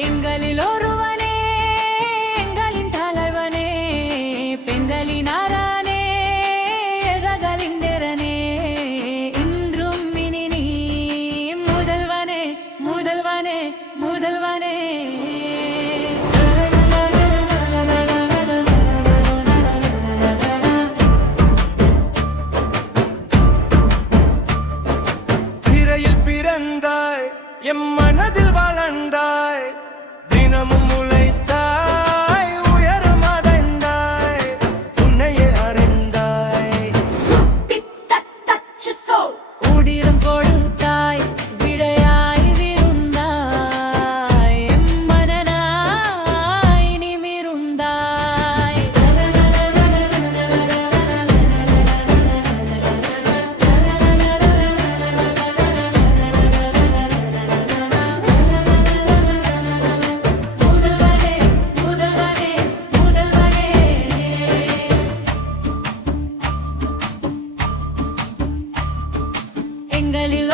எங்களில் ஒருவனே எங்களின் தலைவனே பெண்களின் அரணே ரகளின் நிறனே இன்றும் இனி நீ முதல்வனே முதல்வனே முதல்வனே பிறையில் பிறந்தாய் எம் மனதில் வளர்ந்தாய் தினமும் உழைத்தாய் உயரம் அடைந்தாய் உன்னையே அறிந்தாய் உடிரம் கொடுத்தாய் விடையாய் விருந்தாய் மனனாய் நிமிருந்தாய் முதல்வனே முதல்வனே முதல்வனே எங்களில்